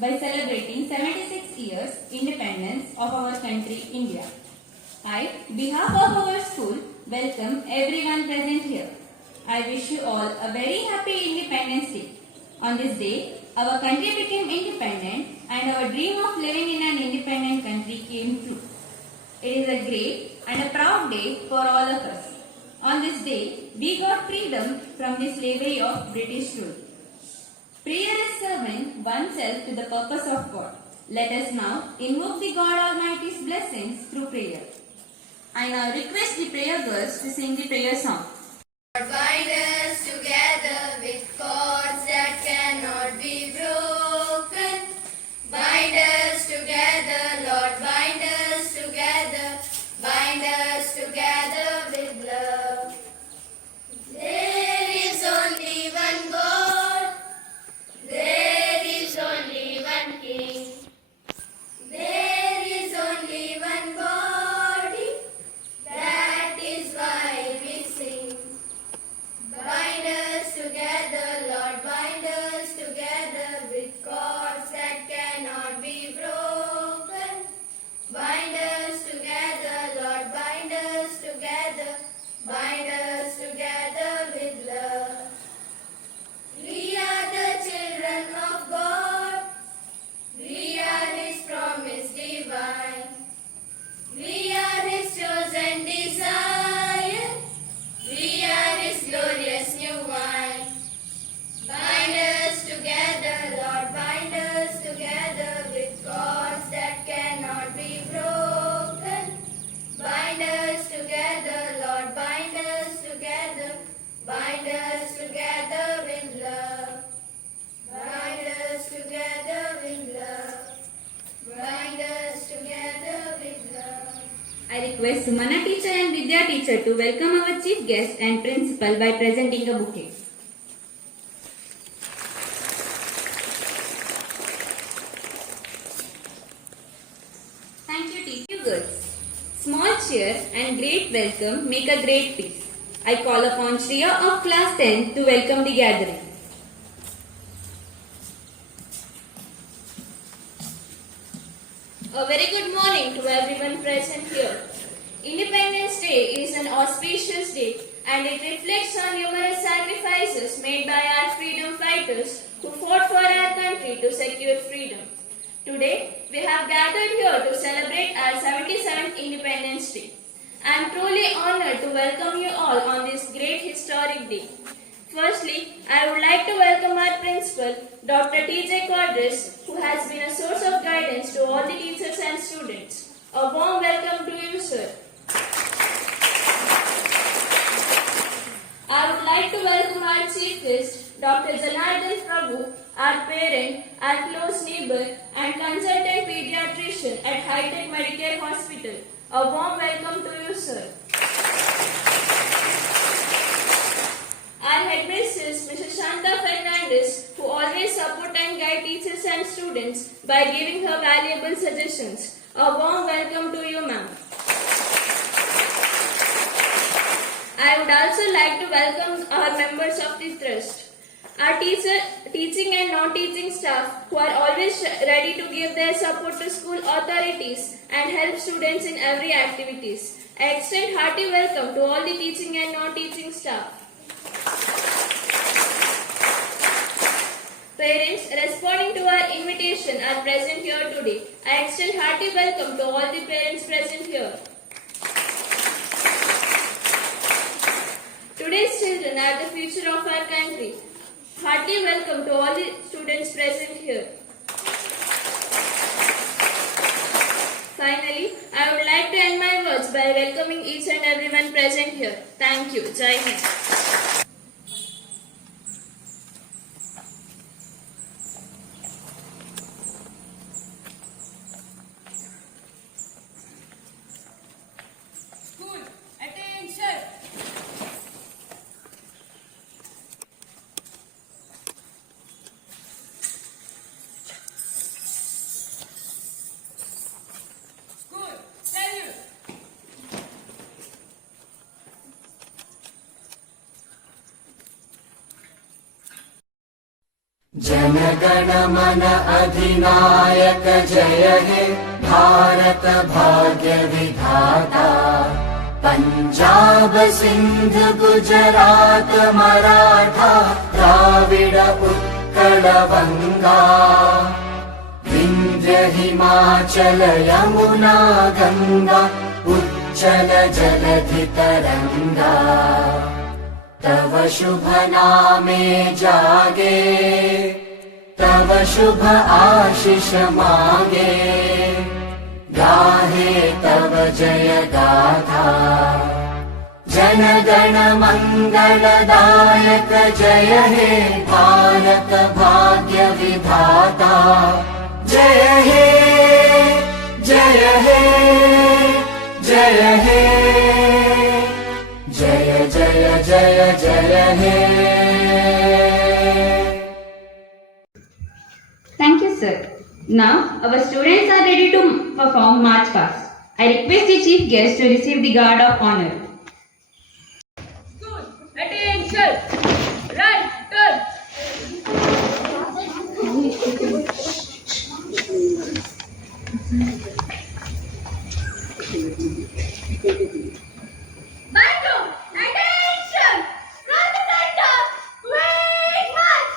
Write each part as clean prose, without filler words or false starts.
by celebrating 76 years independence of our country India. I, behalf of our school, welcome everyone present here. I wish you all a very happy Independence Day. On this day, our country became independent and our dream of living in an independent country came true. It is a great and a proud day for all of us. On this day, we got freedom from the slavery of British rule. Prayer is serving oneself to the purpose of God. Let us now invoke the God Almighty's blessings through prayer. I now request the prayer girls to sing the prayer song. Lord, bind us together with cords that cannot be broken. Bind us together, Lord, bind us together. Bind us together with love. There is only one God. There is only one King. There is only one body. That is why we sing. Bind us together, Lord, bind us together with cords that cannot be broken. Bind us together, Lord, bind us together. Bind us together with love. We are the children of God. We are His promise divine. We are His chosen desire. We are His glorious new wine. Bind us together, Lord, bind us together with cords that cannot be broken. Bind us together, Lord, bind us together. Bind us together with love. Bind us together with love. Bind us together with love. I request Sumana teacher and Vidya teacher to welcome our chief guest and principal by presenting a bouquet. Thank you, teacher. Girls. Small cheer and great welcome make a great peace. I call upon Shriya of class 10 to welcome the gathering. A very good morning to everyone present here. Independence Day is an auspicious day and it reflects on numerous sacrifices made by our freedom fighters who fought for our country to secure freedom. Today, we have gathered here to celebrate our 77th Independence Day. I am truly honored to welcome you all on this great historic day. Firstly, I would like to welcome our principal, Dr. T.J. Quadras, who has been a source of guidance to all the teachers and students. A warm welcome to you, sir. I would like to welcome our chief guest, Dr. Janardhan Prabhu, our parent, our close neighbor, and consultant pediatrician at High-Tech Medicare Hospital. A warm welcome to you, sir. Our headmistress, Mrs. Shanta Fernandez, who always support and guide teachers and students by giving her valuable suggestions. A warm welcome to you, ma'am. I would also like to welcome our members of the trust. Our teaching and non-teaching staff who are always ready to give their support to school authorities and help students in every activities. I extend hearty welcome to all the teaching and non-teaching staff. Parents responding to our invitation are present here today. I extend hearty welcome to all the parents present here. Today's children are the future of our country. Hearty welcome to all the students present here. Finally, I would like to end my words by welcoming each and everyone present here. Thank you. Jai Hind. School, attention! School, salute! Jana Gana Mana गण मन अधिनायक जय हे भारत भाग्य विधाता। पंजाब सिंध गुजरात मराठा द्राविड उत्कल बंगा। विंध्य हिमाचल यमुना गंगा उच्चल जलधि तरंगा। तव शुभ नामे जागे तव शुभ आशीष मांगे। गाहे तव जय गाथा जन गण मंगलदायक जय हे भारत भाग्य विधाता। जय हे जय हे जय हे जय जय जय जय हे। Thank you, sir. Now, our students are ready to perform March Past. I request the chief guest to receive the guard of honor. School, attention. Right, turn. Bantu, attention. From the center. Quick march.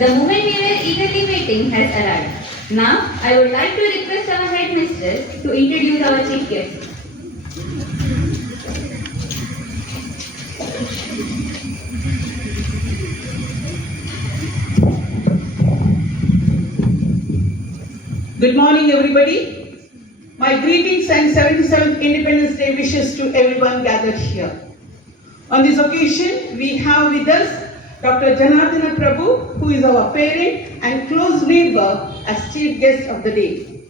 The moment we were eagerly waiting has arrived. Now, I would like to request our headmistress to introduce our chief guest. Good morning, everybody. My greetings and 77th Independence Day wishes to everyone gathered here. On this occasion, we have with us Dr. Janardana Prabhu, who is our parent and close neighbor as chief guest of the day.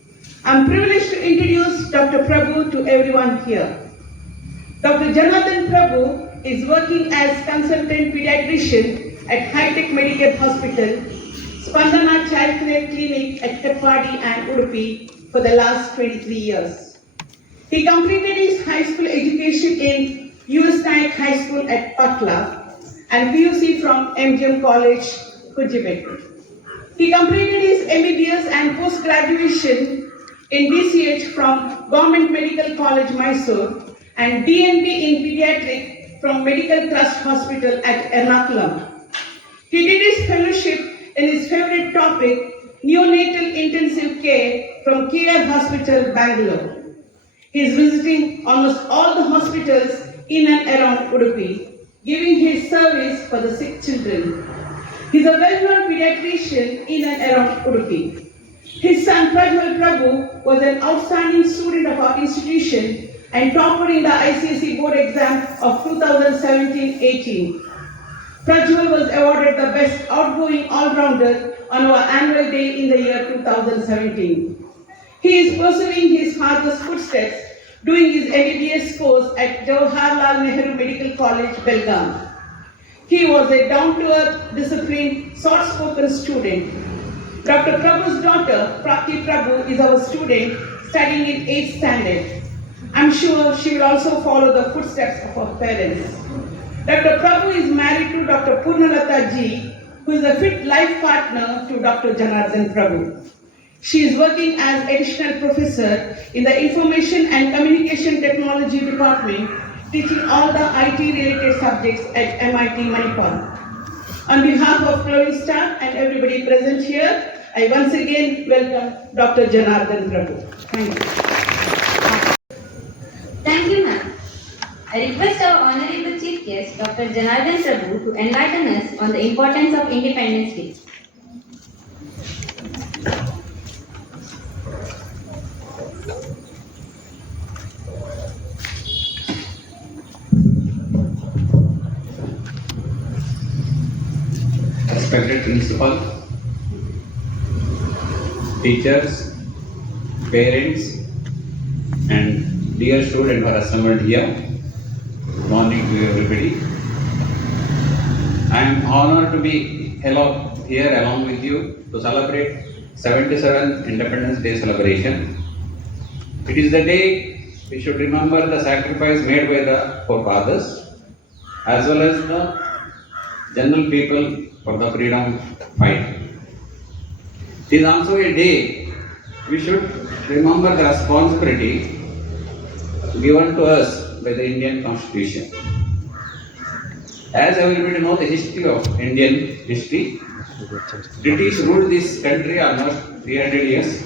I am privileged to introduce Dr. Prabhu to everyone here. Dr. Janardana Prabhu is working as consultant pediatrician at High Tech Medical Hospital, Spandana Child Care Clinic at Teppadi and Udupi for the last 23 years. He completed his high school education in US Nayak High School at Patla and PUC from MGM College, Kujibek. He completed his MBBS and post-graduation in DCH from Government Medical College, Mysore, and DNB in Pediatric from Medical Trust Hospital at Ernakulam. He did his fellowship in his favorite topic, neonatal intensive care from KR Hospital, Bangalore. He is visiting almost all the hospitals in and around Udupi, giving his service for the sick children. He is a well-known pediatrician in and around Udupi. His son Prajwal Prabhu was an outstanding student of our institution and topper in the ICSE board exam of 2017-18. Prajwal was awarded the Best Outgoing All-Rounder on our annual day in the year 2017. He is pursuing his father's footsteps, doing his MBBS course at Jawaharlal Nehru Medical College, Belgaum. He was a down-to-earth, disciplined, soft-spoken student. Dr. Prabhu's daughter, Prapti Prabhu, is our student studying in 8th standard. I'm sure she will also follow the footsteps of her parents. Dr. Prabhu is married to Dr. Purnalata Ji, who is a fit life partner to Dr. Janardana Prabhu. She is working as additional professor in the Information and Communication Technology Department, teaching all the IT-related subjects at MIT Manipur. On behalf of Glowinstar and everybody present here, I once again welcome Dr. Janardana Prabhu. Thank you. Thank you, ma'am. I request our Honorable Chief Guest, Dr. Janardana Prabhu, to enlighten us on the importance of Independence Day. Respected Principal, teachers, parents, and dear students who are assembled here. Good morning to everybody. I am honored to be here along with you to celebrate 77th Independence Day celebration. It is the day we should remember the sacrifice made by the forefathers as well as the general people for the freedom fight. It is also a day we should remember the responsibility given to us by the Indian Constitution. As everybody knows the history of Indian history, British ruled this country almost 300 years.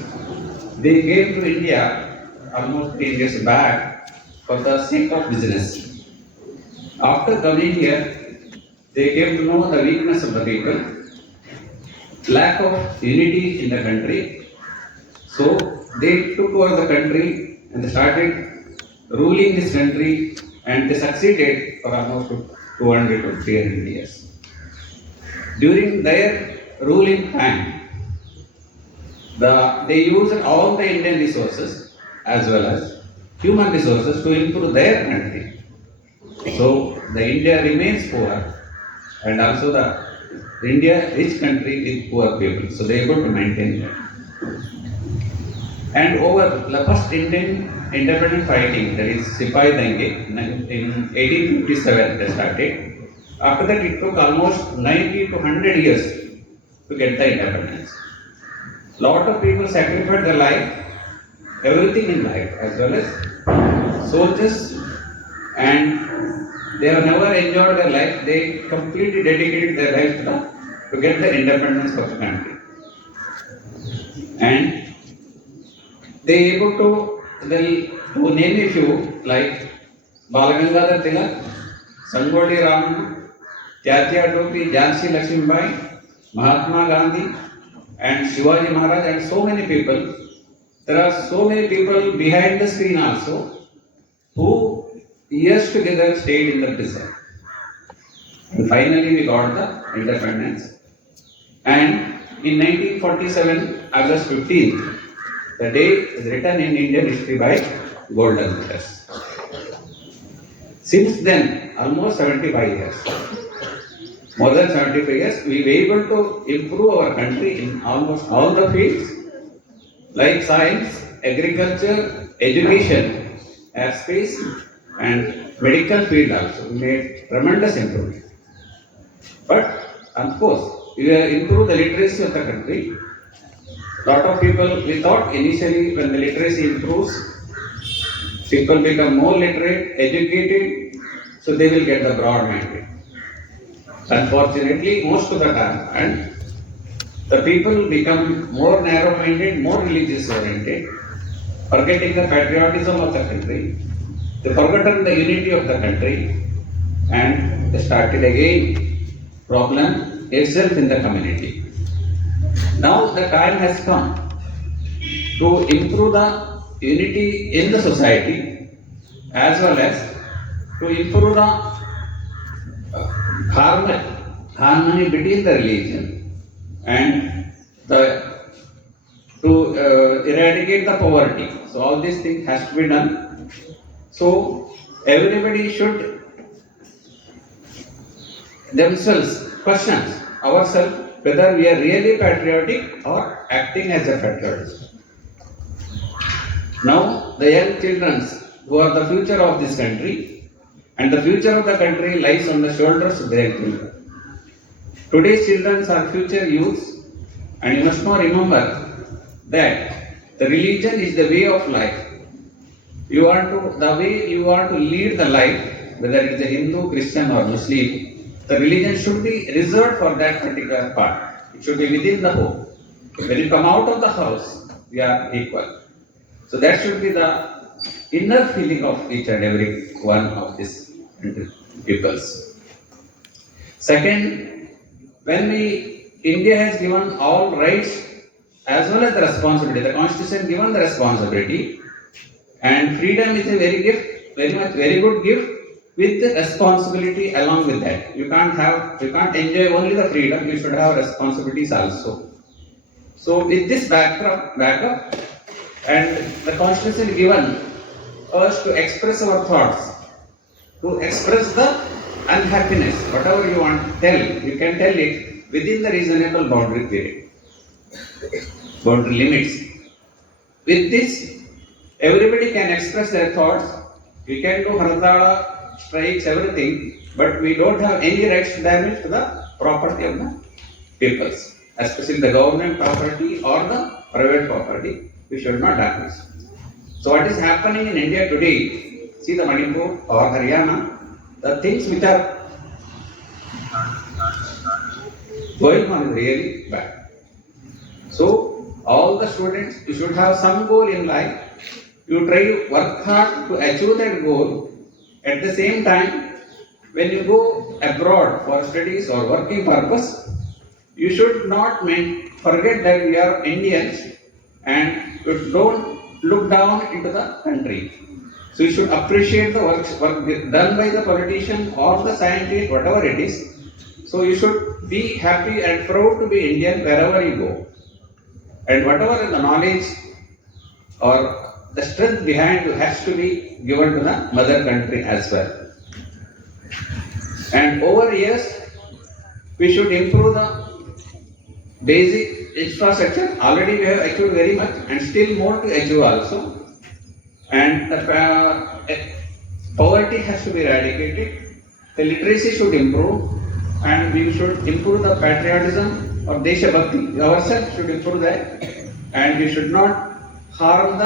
They came to India almost 10 years back for the sake of business. After coming here, they came to know the weakness of the people, lack of unity in the country. So they took over the country and they started ruling this country, and they succeeded for almost 200 to 300 years. During their ruling time, they used all the Indian resources as well as human resources to improve their country. So the India remains poor, and also the India rich country with poor people. So they are able to maintain that. And over the first Indian independent fighting, that is Sipai Dange, in 1857 they started. After that it took almost 90 to 100 years to get the independence. Lot of people sacrificed their life, everything in life, as well as soldiers, and they have never enjoyed their life. They completely dedicated their life to get the independence of the country. And they able to name a few like Balagangadhar Tilak, Sangoli Raman, Tyatya Topi, Jhansi Lakshmibai, Mahatma Gandhi, and Shivaji Maharaj, and so many people there are so many people behind the screen also who years together stayed in the prison. And finally we got the independence. And in 1947, August 15th, the day is written in Indian history by golden letters. Since then, almost 75 years, more than 75 years, we were able to improve our country in almost all the fields, like science, agriculture, education, airspace, and medical field also. We made tremendous improvement. But, of course, we have improved the literacy of the country. Lot of people, we thought initially when the literacy improves, people become more literate, educated, so they will get the broad mandate. Unfortunately, most of the time, and the people become more narrow-minded, more religious-oriented, forgetting the patriotism of the country, they forgotten the unity of the country, and they started again problem itself in the community. Now the time has come to improve the unity in the society as well as to improve the harmony between the religion and to eradicate the poverty. So all these things has to be done. So everybody should themselves question ourselves whether we are really patriotic or acting as a patriot. Now the young children who are the future of this country, and the future of the country lies on the shoulders of their children. Today's children are future youths, and you must not remember that the religion is the way of life. The way you want to lead the life, whether it is a Hindu, Christian or Muslim, the religion should be reserved for that particular part. It should be within the home. When you come out of the house, we are equal. So that should be the inner feeling of each and every one of these peoples. Second, when India has given all rights as well as the responsibility, the Constitution given the responsibility, and freedom is a very good gift with the responsibility along with that. You can't enjoy only the freedom, you should have responsibilities also. So with this backup, and the Constitution given us to express our thoughts, to express the unhappiness, whatever you want to tell, you can tell it within the reasonable boundary period, boundary limits. With this, everybody can express their thoughts. We can do hartala, strikes, everything, but we don't have any rights to damage to the property of the peoples, especially the government property or the private property. We should not damage. So what is happening in India today, see the Manipur or Haryana, the things which are going on is really bad. So all the students, you should have some goal in life. You try to work hard to achieve that goal. At the same time, when you go abroad for studies or working purpose, you should not forget that we are Indians and you don't look down into the country. So you should appreciate the work done by the politician or the scientist, whatever it is. So you should be happy and proud to be Indian wherever you go. And whatever the knowledge or the strength behind you has to be given to the mother country as well. And over years, we should improve the basic infrastructure. Already we have achieved very much and still more to achieve also. And the poverty has to be eradicated. The literacy should improve, and we should improve the patriotism of Desha Bhakti. Ourselves should improve that, and we should not harm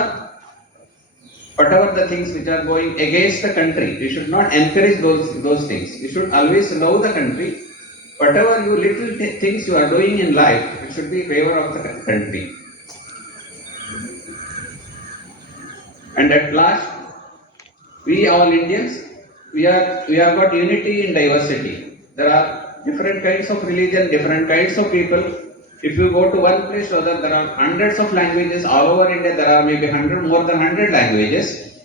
whatever the things which are going against the country. We should not encourage those things. We should always love the country. Whatever little things you are doing in life, it should be in favor of the country. And at last, we all Indians, we have got unity in diversity. There are different kinds of religion, different kinds of people, If you go to one place or other, there are hundreds of languages all over India. There are maybe more than 100 languages.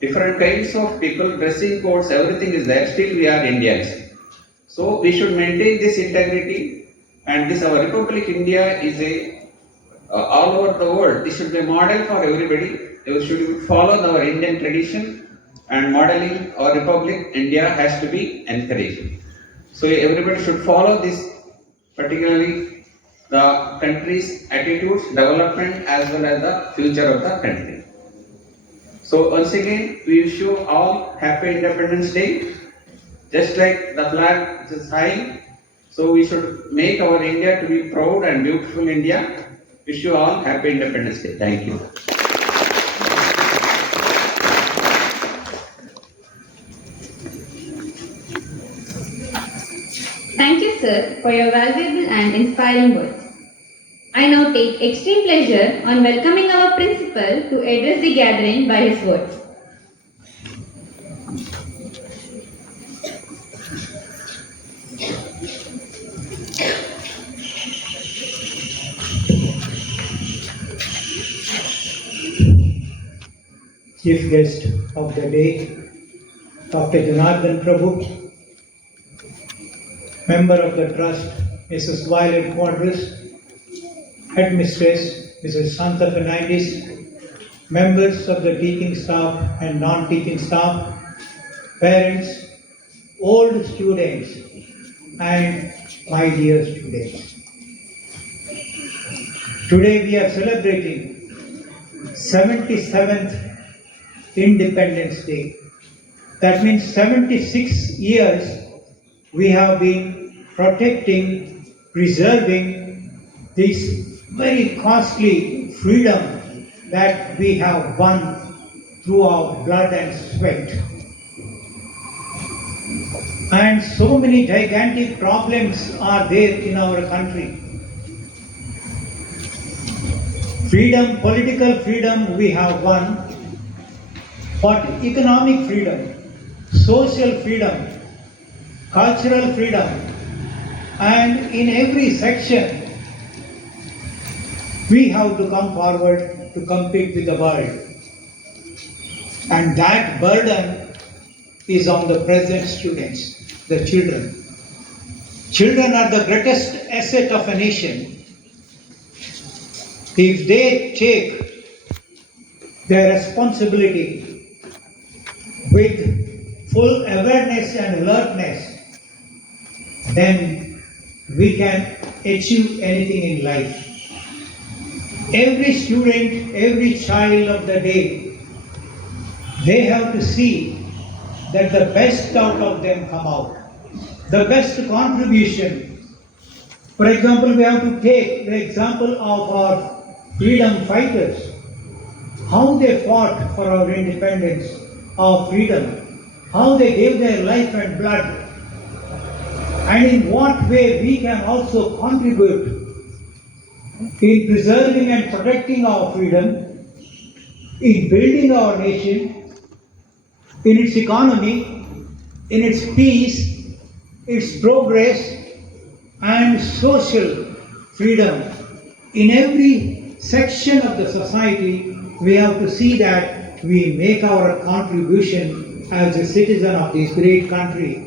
Different kinds of people, dressing codes, everything is there. Still, we are Indians. So we should maintain this integrity. And this our Republic India is all over the world. This should be a model for everybody. We should follow our Indian tradition, and modeling our Republic India has to be encouraged. So everybody should follow this, particularly the country's attitudes, development, as well as the future of the country. So once again, we wish you all happy Independence Day. Just like the flag is high, so we should make our India to be proud and beautiful India. Wish you all happy Independence Day. Thank you. Thank you, sir, for your valuable and inspiring words. I now take extreme pleasure on welcoming our principal to address the gathering by his words. Chief guest of the day, Dr. Janardhan Prabhu, member of the trust, Mrs. Violet Quadras, headmistress, Mrs. Santa Fernandez, members of the teaching staff and non-teaching staff, parents, old students, and my dear students. Today we are celebrating 77th Independence Day. That means 76 years we have been protecting, preserving this very costly freedom that we have won through our blood and sweat. And so many gigantic problems are there in our country. Freedom, political freedom we have won, but economic freedom, social freedom, cultural freedom, and in every section we have to come forward to compete with the world. And that burden is on the present students, the children. Children are the greatest asset of a nation. If they take their responsibility with full awareness and alertness, then we can achieve anything in life. Every student, every child of the day, they have to see that the best out of them come out, the best contribution. For example, we have to take the example of our freedom fighters, how they fought for our independence, our freedom, how they gave their life and blood, and in what way we can also contribute in preserving and protecting our freedom, in building our nation, in its economy, in its peace, its progress, and social freedom. In every section of the society, we have to see that we make our contribution as a citizen of this great country.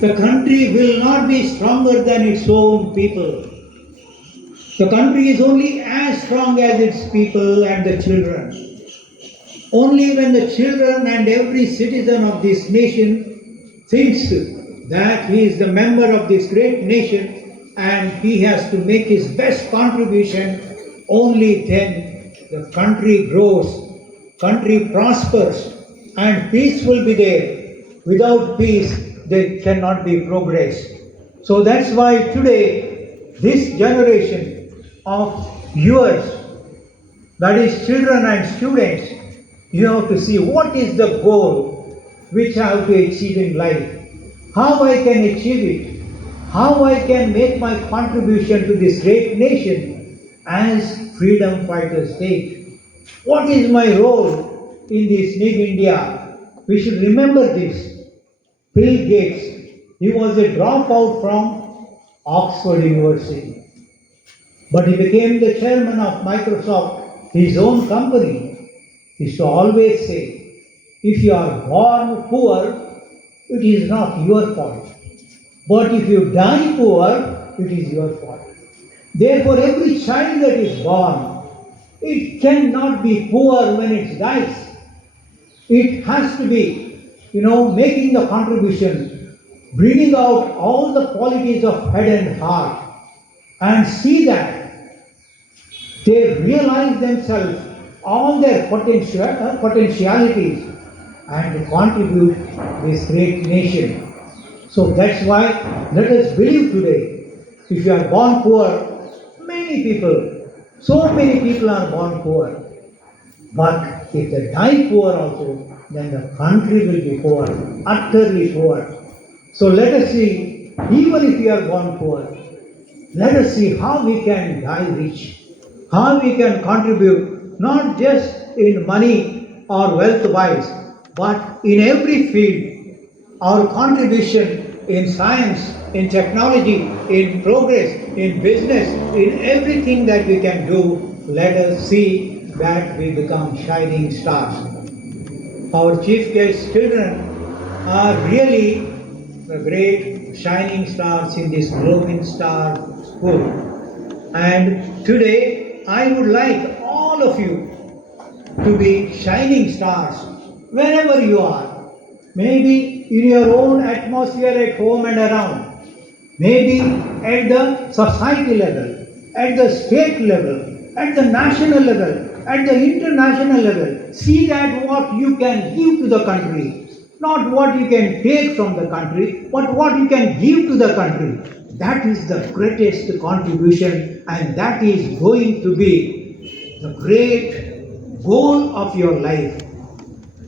The country will not be stronger than its own people. The country is only as strong as its people and the children. Only when the children and every citizen of this nation thinks that he is the member of this great nation and he has to make his best contribution, only then the country grows, country prospers, and peace will be there. Without peace, there cannot be progress. So that's why today, this generation of yours, that is children and students, you have to see what is the goal which I have to achieve in life, how I can achieve it, how I can make my contribution to this great nation as freedom fighter state. What is my role in this big India? We should remember this. Bill Gates, he was a dropout from Oxford University. but he became the chairman of Microsoft, his own company. He used to always say, if you are born poor, it is not your fault. But if you die poor, it is your fault. Therefore, every child that is born, it cannot be poor when it dies. It has to be, making the contribution, bringing out all the qualities of head and heart, and see that they realize themselves, all their potentialities, and contribute this great nation. So that's why let us believe today, if you are born poor, so many people are born poor. But if they die poor also, then the country will be poor, utterly poor. So let us see, even if we are born poor, let us see how we can die rich, how we can contribute, not just in money or wealth-wise, but in every field. Our contribution in science, in technology, in progress, in business, in everything that we can do, let us see that we become shining stars. Our chief guest children are really the great shining stars in this Glowinstar school. And today I would like all of you to be shining stars wherever you are. Maybe in your own atmosphere at home and around. Maybe at the society level, at the state level, at the national level, at the international level. See that what you can give to the country, not what you can take from the country, but what you can give to the country. That is the greatest contribution, and that is going to be the great goal of your life.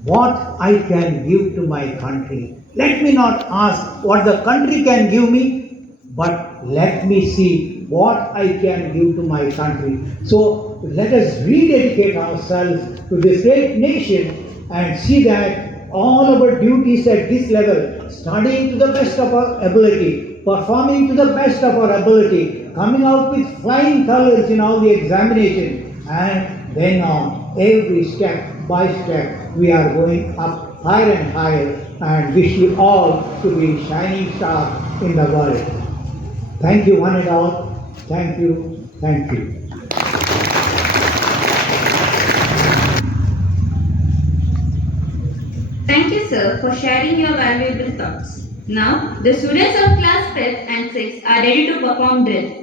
What I can give to my country. Let me not ask what the country can give me, but let me see what I can give to my country. So let us rededicate ourselves to this great nation and see that all our duties at this level, studying to the best of our ability, performing to the best of our ability, coming out with flying colors in all the examinations, and then on every step by step we are going up higher and higher, and wish you all to be shining stars in the world. Thank you one and all. Thank you. Thank you. Thank you, sir, for sharing your valuable thoughts. Now, the students of class 5th and 6th are ready to perform drill.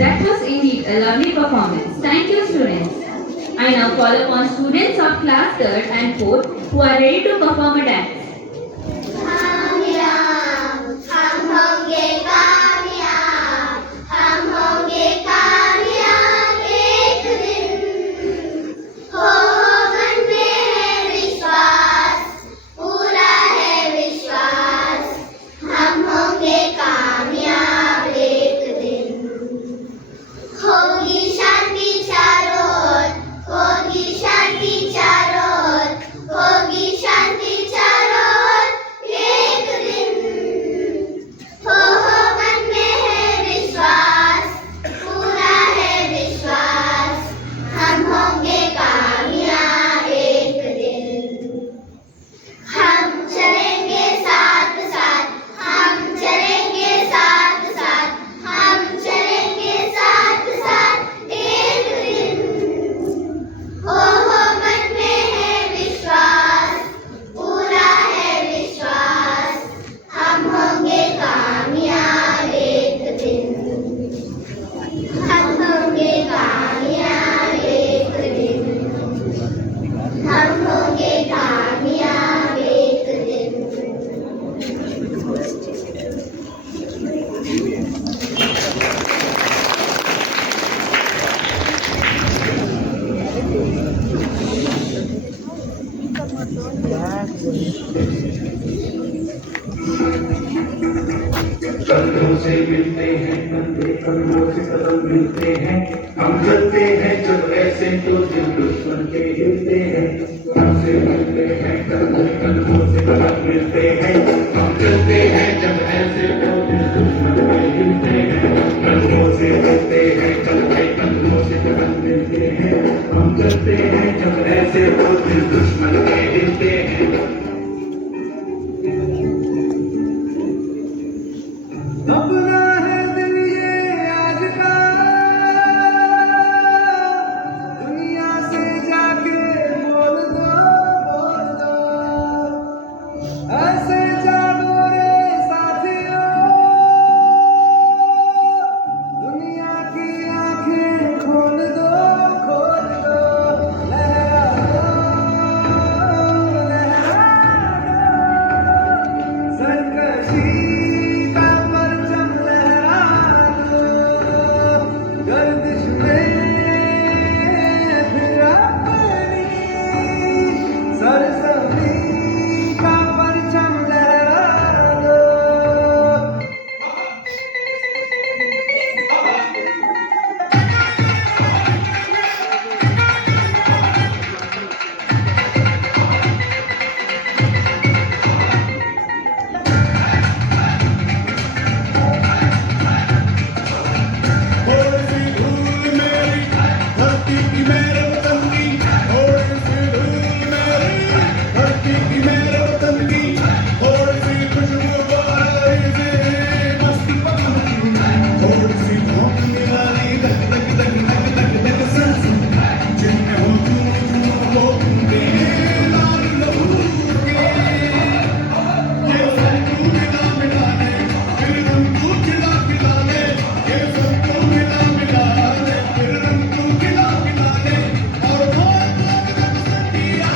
That was indeed a lovely performance. Thank you, students. I now call upon students of class 3rd and 4th who are ready to perform a dance. हम होंगे कामयाब, हम होंगे कामयाब एक दिन। हो मन में है विश्वास, पूरा है विश्वास, हम होंगे कामयाब एक दिन। होगी शांति चारों ओर, होगी शांति चारों ओर, होगी शांति चारों ओर एक दिन। हो मन में है विश्वास, पूरा है विश्वास, हम होंगे कामयाब एक दिन। हम चलेंगे साथ साथ, हम चलेंगे साथ साथ, हम चलेंगे साथ साथ एक दिन। हो मन में है विश्वास, पूरा है विश्वास, हम होंगे कामयाब एक दिन। हम होंगे कामयाब एक दिन, हम होंगे कामयाब एक दिन। कंधों से मिलते हैं कंधे, कंधों से कदम मिलते हैं, हम चलते हैं जब ऐसे तो दिल दुश्मन के हिलते हैं। हमसे मिलते हैं कंधे, कंधों से कदम मिलते हैं, हम चलते हैं जब ऐसे तो दिल दुश्मन के हिलते हैं। कंधों से मिलते हैं कंधे, कंधों से कदम मिलते हैं, हम चलते हैं जब ऐसे तो दिल दुश्मन के हिलते हैं। अपना है दिल ये आज का, दुनिया से जाके बोल दो, बोल दो, ऐसे जागो रे साथियों, दुनिया की आंखें खोल दो, खोल दो, लहरा दो, लहरा दो, सरकशी का परचम लहरा दो, गर्दिश में फिर अपनी सरसब्जी का परचम लहरा दो। थोड़ी सी धूल मेरी धरती की मेरे वतन की, थोड़ी सी धूल मेरी धरती की मेरे वतन की, थोड़ी सी खुशबू वाली से मस्ती पवन की, थोड़ी सी धोखने वाली धक धक धक धक धक धक सांस, जिनमें हो झूम झूम वो घूमते लाल लहू के, ये सबको मिला मिला ले, फिर हमको खिला खिला ले, ये सबको मिला मिला ले, फिर हमको खिला खिला ले, और बहुत बहुत सखिया,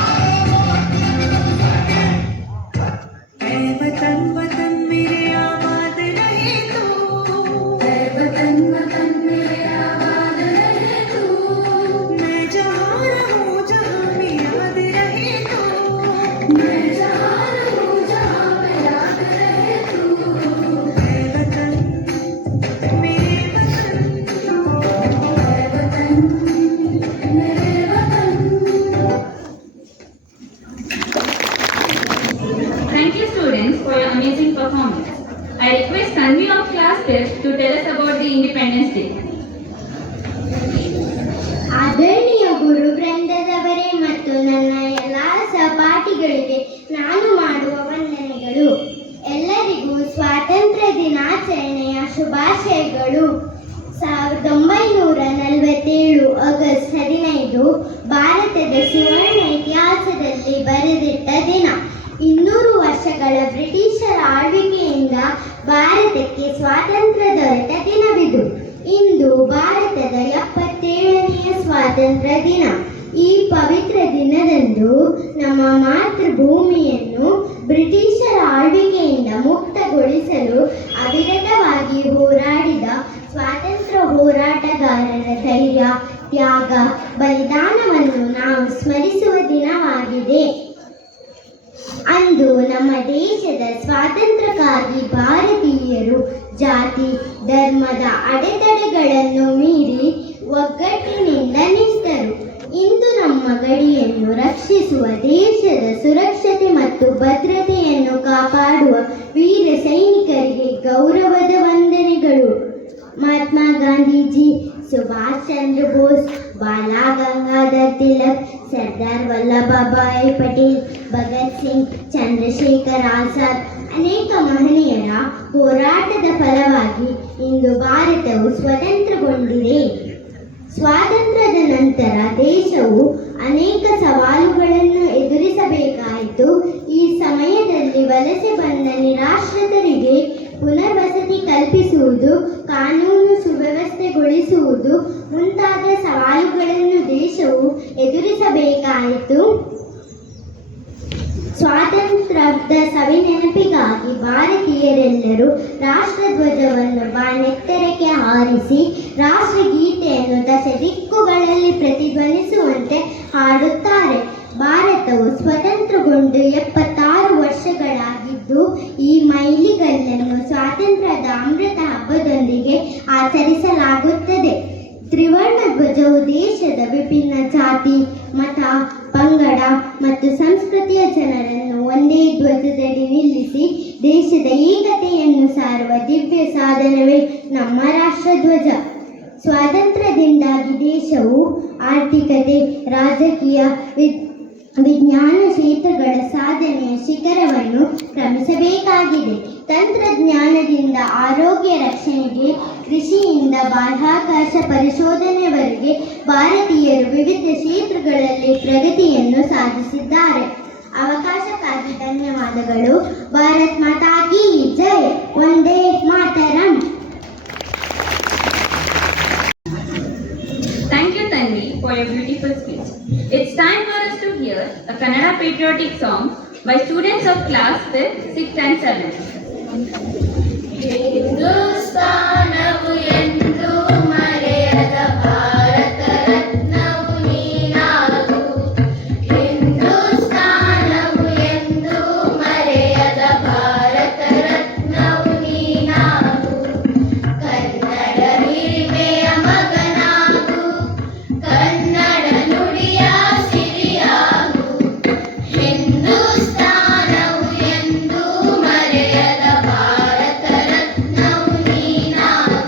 बहुत बहुत सखिया। ऐ वतन वतन मेरे आबाद रहे तू, ऐ वतन वतन मेरे आबाद रहे तू, मैं जहाँ रहूँ जहाँ में याद रहे तू, मैं जहाँ रहूँ जहाँ में याद रहे तू, ऐ वतन मेरे वतन, ऐ वतन मेरे वतन। Thank you, students, for your amazing performance. I request Tanvi of class 5th to tell us about the Independence Day. ಆದರಣೀಯ ಗುರುವೃಂದದವರೇ ಮತ್ತು ನನ್ನ ಎಲ್ಲ ಸಹಪಾಠಿಗಳಿಗೆ ನಾನು ಮಾಡುವ ವಂದನೆಗಳು. ಎಲ್ಲರಿಗೂ ಸ್ವಾತಂತ್ರ್ಯ ದಿನಾಚರಣೆಯ ಶುಭಾಶಯಗಳು. 1947 ಆಗಸ್ಟ್ 15 ಭಾರತದ ಸುವರ್ಣ ಇತಿಹಾಸದಲ್ಲಿ ಬರೆದಿಟ್ಟ ದಿನ. 200 ವರ್ಷಗಳ ಬ್ರಿಟಿಷರ ಆಳ್ವಿಕೆಯಿಂದ ಭಾರತಕ್ಕೆ ಸ್ವಾತಂತ್ರ್ಯ ದೊರೆತ ದಿನವಿದು. ಇಂದು ಸ್ವಾತಂತ್ರ್ಯ ದಿನ. ಈ ಪವಿತ್ರ ದಿನದಂದು ನಮ್ಮ ಮಾತೃಭೂಮಿಯನ್ನು ಬ್ರಿಟಿಷರ ಆಳ್ವಿಕೆಯಿಂದ ಮುಕ್ತಗೊಳಿಸಲು ಅವಿರತವಾಗಿ ಹೋರಾಡಿದ ಸ್ವಾತಂತ್ರ್ಯ ಹೋರಾಟಗಾರರ ಧೈರ್ಯ, ತ್ಯಾಗ, ಬಲಿದಾನವನ್ನು ನಾವು ಸ್ಮರಿಸುವ ದಿನವಾಗಿದೆ. ಅಂದು ನಮ್ಮ ದೇಶದ ಸ್ವಾತಂತ್ರ್ಯಕ್ಕಾಗಿ ಭಾರತೀಯರು ಜಾತಿ, ಧರ್ಮದ ಅಡೆತಡೆಗಳನ್ನು ಮೀರಿ ಒಗ್ಗಟ್ಟಿನಿಂದ ನಿಂತರು. ಇಂದು ನಮ್ಮ ಗಡಿಯನ್ನು ರಕ್ಷಿಸುವ, ದೇಶದ ಸುರಕ್ಷತೆ ಮತ್ತು ಭದ್ರತೆಯನ್ನು ಕಾಪಾಡುವ ವೀರ ಸೈನಿಕರಿಗೆ ಗೌರವದ ವಂದನೆಗಳು. ಮಹಾತ್ಮ ಗಾಂಧೀಜಿ, ಸುಭಾಷ್ ಚಂದ್ರ ಬೋಸ್, ಬಾಲ ಗಂಗಾಧರ್ ತಿಲಕ್, ಸರ್ದಾರ್ ವಲ್ಲಭಭಾಯಿ ಪಟೇಲ್, ಭಗತ್ ಸಿಂಗ್, ಚಂದ್ರಶೇಖರ್ ಆಜಾದ್ ಅನೇಕ ಮಹನೀಯರ ಹೋರಾಟದ ಫಲವಾಗಿ ಇಂದು ಭಾರತವು ಸ್ವತಂತ್ರಗೊಂಡಿದೆ. ಸ್ವಾತಂತ್ರ್ಯದ ನಂತರ ದೇಶವು ಅನೇಕ ಸವಾಲುಗಳನ್ನು ಎದುರಿಸಬೇಕಾಯಿತು. ಈ ಸಮಯದಲ್ಲಿ ವಲಸೆ ಬಂದ ನಿರಾಶ್ರಿತರಿಗೆ ಪುನರ್ವಸತಿ ಕಲ್ಪಿಸುವುದು, ಕಾನೂನು ಸುವ್ಯವಸ್ಥೆಗೊಳಿಸುವುದು ಮುಂತಾದ ಸವಾಲುಗಳನ್ನು ದೇಶವು ಎದುರಿಸಬೇಕಾಯಿತು. ಸ್ವಾತಂತ್ರ್ಯದ ಸವಿನೆನಪಿಗಾಗಿ ಭಾರತೀಯರೆಲ್ಲರೂ ರಾಷ್ಟ್ರಧ್ವಜವನ್ನು ಬಾನೆತ್ತರಕ್ಕೆ ಹಾರಿಸಿ ರಾಷ್ಟ್ರಗೀತೆಯನ್ನು ದಶ ದಿಕ್ಕುಗಳಲ್ಲಿ ಪ್ರತಿಧ್ವನಿಸುವಂತೆ ಹಾಡುತ್ತಾರೆ. ಭಾರತವು ಸ್ವತಂತ್ರಗೊಂಡು 76 ವರ್ಷಗಳಾಗಿದ್ದು, ಈ ಮೈಲಿಗಲ್ಲನ್ನು ಸ್ವಾತಂತ್ರ್ಯದ ಅಮೃತ ಹಬ್ಬದೊಂದಿಗೆ ಆಚರಿಸಲಾಗುತ್ತದೆ. ತ್ರಿವರ್ಣ ಧ್ವಜವು ದೇಶದ ವಿಭಿನ್ನ ಜಾತಿ, ಮತ, ಪಂಗಡ ಮತ್ತು ಸಂಸ್ಕೃತಿಯ ಜನರನ್ನು ಒಂದೇ ಧ್ವಜದಡಿ ನಿಲ್ಲಿಸಿ ದೇಶದ ಏಕತೆಯನ್ನು ಸಾರುವ ದಿವ್ಯ ಸಾಧನವೇ ನಮ್ಮ ರಾಷ್ಟ್ರಧ್ವಜ. ಸ್ವಾತಂತ್ರ್ಯದಿಂದಾಗಿ ದೇಶವು ಆರ್ಥಿಕತೆ, ರಾಜಕೀಯ, ವಿಜ್ಞಾನ ಕ್ಷೇತ್ರಗಳ ಸಾಧನೆಯ ಶಿಖರವನ್ನು ಕ್ರಮಿಸಬೇಕಾಗಿದೆ. ತಂತ್ರಜ್ಞಾನದಿಂದ ಆರೋಗ್ಯ ರಕ್ಷಣೆಗೆ, ಕೃಷಿಯಿಂದ ಬಾಹ್ಯಾಕಾಶ ಪರಿಶೋಧನೆಯವರೆಗೆ ಭಾರತೀಯರು ವಿವಿಧ ಕ್ಷೇತ್ರಗಳಲ್ಲಿ ಪ್ರಗತಿಯನ್ನು ಸಾಧಿಸಿದ್ದಾರೆ. ಅವಕಾಶಕ್ಕಾಗಿ ಧನ್ಯವಾದಗಳು. ಭಾರತ್ ಮಾತಾ key Jai. Vande Mataram. Thank you, Tanvi, for your beautiful speech. It's time for us to hear a Kannada patriotic song by students of class 5th, 6th and 7th. ಹಿಂದೂಸ್ತಾನವು ಎಂದು ಮರೆಯದ ಭಾರತ ರತ್ನವು ನೀನಾಗು. ಹಿಂದೂಸ್ತಾನವು ಎಂದು ಮರೆಯದ ಭಾರತ ರತ್ನವು ನೀನಾಗು. ಕನ್ನಡ ಹಿರಿಮೆಯ ಮಗನಾಗು, ಕನ್ನಡ ನುಡಿಯ ಸಿರಿಯಾಗು. ಹಿಂದೂಸ್ತಾನವು ಎಂದು ಮರೆಯದ Bharat ರತ್ನವು ನೀನಾಗು.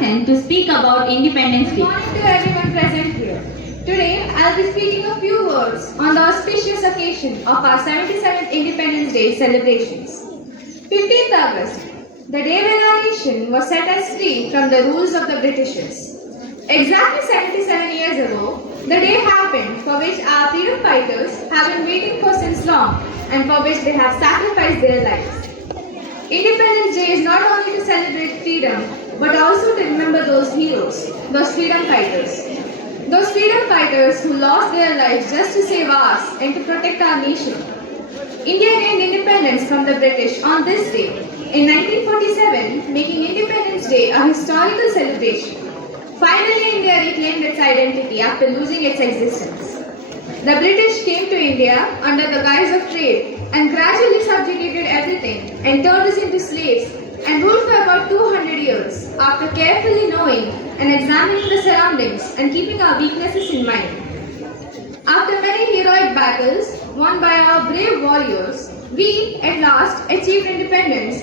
10th to speak about Independence Good Day. morning to everyone present here. Today, I'll be speaking a few words on the auspicious occasion of our 77th Independence Day celebrations. 15th August, the day when our nation was set as free from the rules of the Britishers. Exactly 77 years ago, the day happened for which our freedom fighters have been waiting for since long and for which they have sacrificed their lives. Independence Day is not only to celebrate freedom, but also to remember those heroes, those freedom fighters. Those freedom fighters who lost their lives just to save us and to protect our nation. India gained independence from the British on this day, in 1947, making Independence Day a historical celebration. Finally, India reclaimed its identity after losing its existence. The British came to India under the guise of trade and gradually subjugated everything and turned us into slaves and ruled for about 200 years after carefully knowing and examining the surroundings and keeping our weaknesses in mind. After many heroic battles won by our brave warriors, we at last achieved independence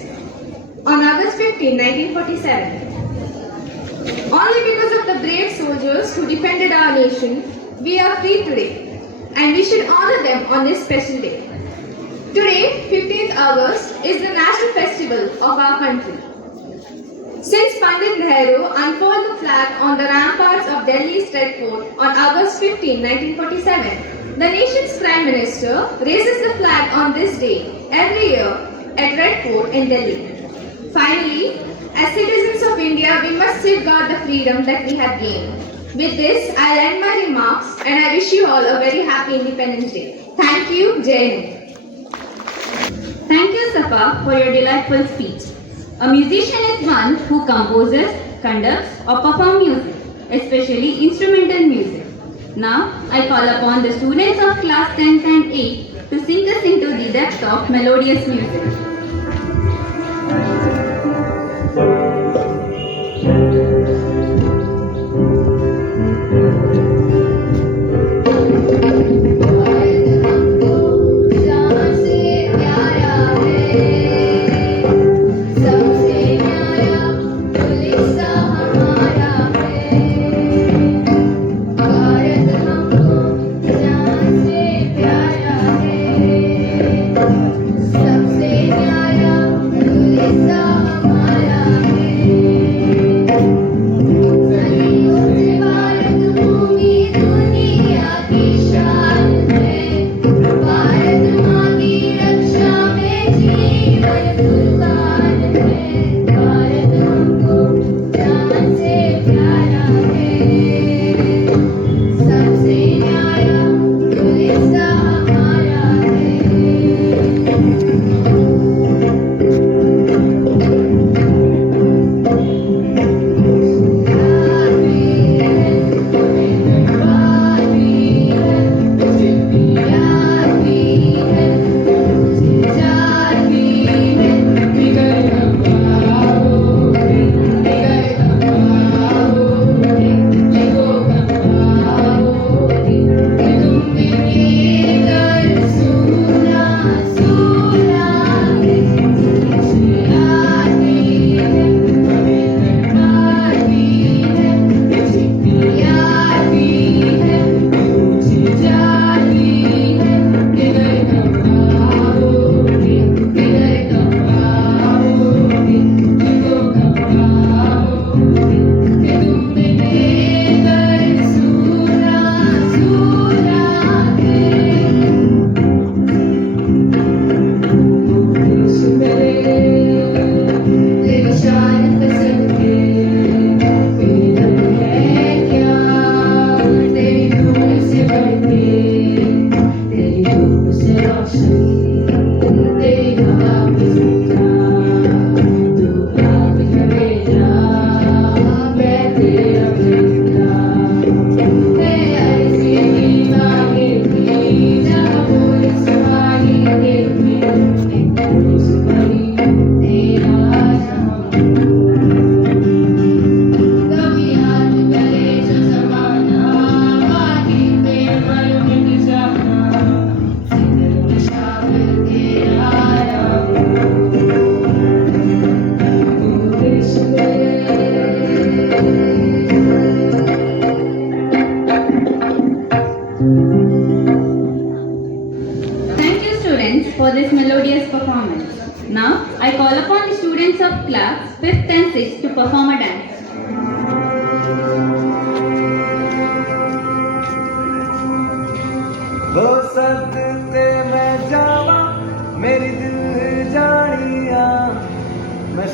on August 15, 1947. Only because of the brave soldiers who defended our nation, we are free today, and we should honor them on this special day. Today, 15th August, is the national festival of our country. Since Pandit Nehru unfurled the flag on the ramparts of Delhi's Red Fort on August 15, 1947, the nation's Prime Minister raises the flag on this day every year at Red Fort in Delhi. Finally, as citizens of India, we must safeguard the freedom that we have gained. With this, I'll end my remarks and I wish you all a very happy Independence Day. Thank you, Jai Hind. Thank you, Safa, for your delightful speech. A musician is one who composes, conducts, or performs music, especially instrumental music. Now, I call upon the students of class 10th and 8th to sing us into the depth of melodious music. सबसे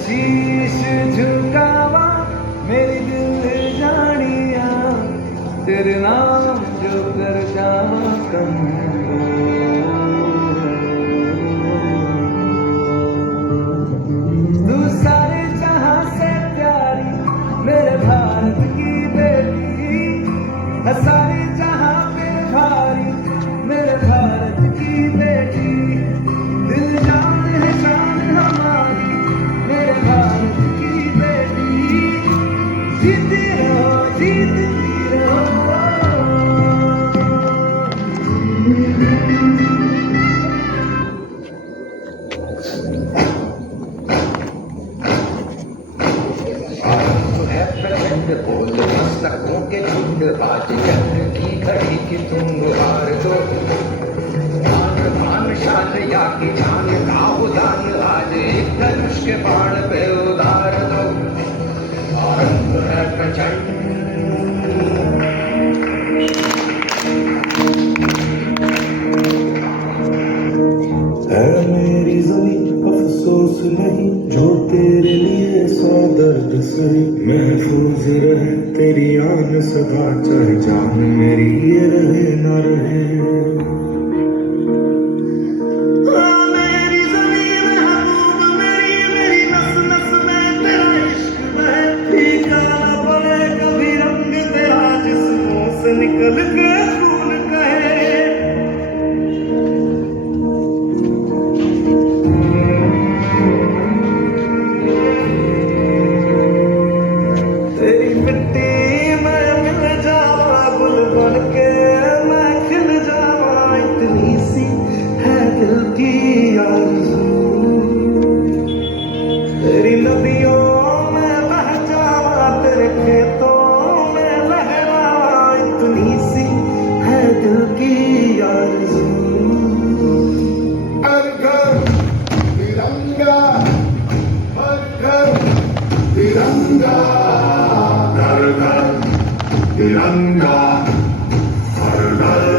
शीश झुकावा मेरी दिल जानिया तेरे नाम जो कर जावा कम तू सारे जहां से प्यारी मेरे भारत की बेटी है सारे जहां पे भारी मेरे भारत की बेटी दिल जान है शान हमारी मेरे भारत की बेटी जीती रहो जीती रहो बोल मस्तकों के झुंड आज जंग की घड़ी की तुम हार दो मान भान शान या की जान का उदान आज एक धनुष के बाण पे उतार दो आरंभ है प्रचंड है मेरी जमीन अफसोस नहीं जो तेरे लिए सौ दर्द सही महफूज रहे तेरी आन सदा चाहे जान मेरी ये रहे न रहे मेरी जमीन महबूब मेरी मेरी नस नस में तेरा इश्क बहे फीका न पड़े कभी रंग तेरा जिस्मों से निकल के खून कहे तेरी मिट्टी में मिल जावा गुल बन के मैं खिल जावा इतनी सी है दिल की आरज़ू तेरी नदियों में बह जावा तेरे खेतों में लहरावा इतनी सी है दिल की आरज़ू हर घर तिरंगा हर घर तिरंगा घर घर तिरंगा हर घर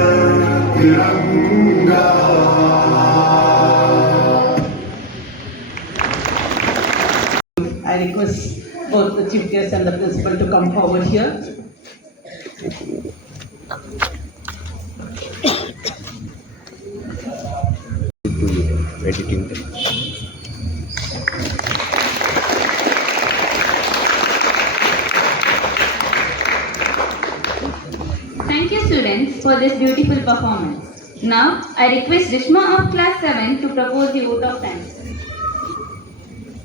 तिरंगा I request both the chief guest and the principal to come forward here. editing them. Thank you students for this beautiful performance. Now I request Rishma of class 7 to propose the vote of thanks.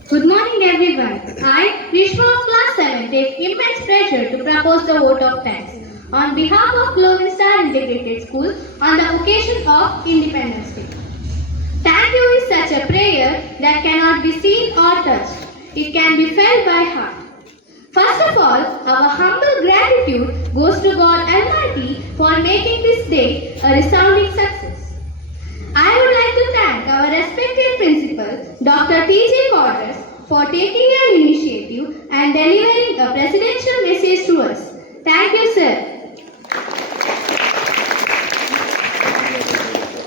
Good morning everyone. I, Rishma of class 7, take immense pleasure to propose the vote of thanks on behalf of Glowinstar Integrated School on the occasion of Independence Day. Thank you is such a prayer that cannot be seen or touched. It can be felt by heart. First of all, our humble gratitude goes to God Almighty for making this day a resounding success. I would like to thank our respected principal, Dr. T.J. Waters, for taking an initiative and delivering a presidential message to us. Thank you, sir.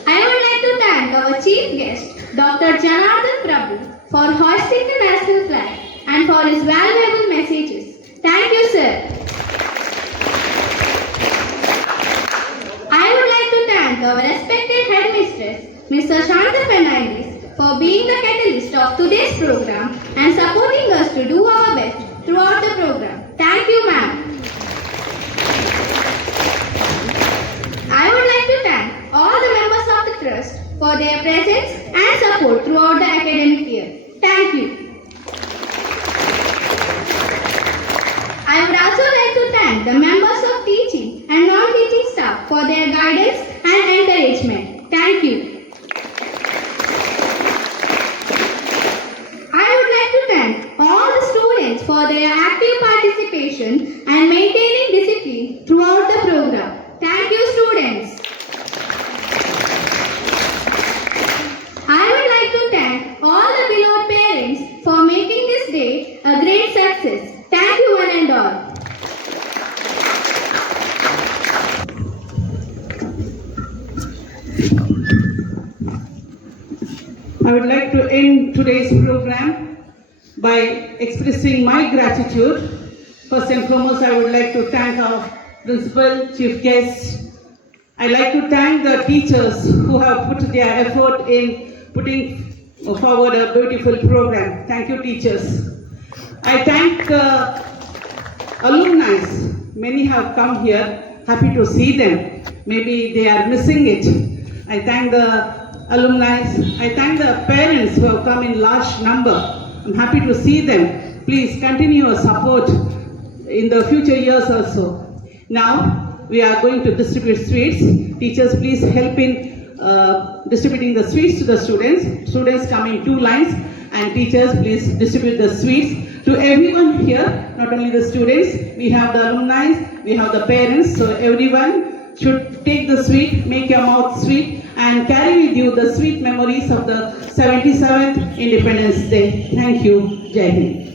I would like to thank our chief guest, Dr. Janardhan Prabhu, for hoisting the national flag and for his valuable messages. Thank you, sir. I would like to thank our respected headmistress, Mr. Shanta Fernandez, for being the catalyst of today's program and supporting us to do our best throughout the program. Thank you, ma'am. I would like to thank all the members of the trust for their presence and support throughout the academic year. Thank you. I would also like to thank the members of teaching and non-teaching staff for their guidance and encouragement. Thank you. I would like to thank all the students for their active participation and maintaining discipline throughout the program. Thank you, students. I would like to thank all the beloved parents for making this day a great success. Thank you one and all. I would like to end today's program by expressing my gratitude. First and foremost, I would like to thank our principal, chief guest. I'd like to thank the teachers who have put their effort in putting forward a beautiful program. Thank you, teachers. I thank the alumni. Many have come here. Happy to see them. Maybe they are missing it. I thank the alumni. I thank the parents who have come in large number. I'm happy to see them. Please continue your support in the future years also. Now, we are going to distribute sweets. Teachers, please help in distributing the sweets to the students. Students come in 2 lines, and teachers, please distribute the sweets to everyone here, not only the students. We have the alumni, we have the parents, so everyone should take the sweet, make your mouth sweet, and carry with you the sweet memories of the 77th Independence Day. Thank you. Jai Hind.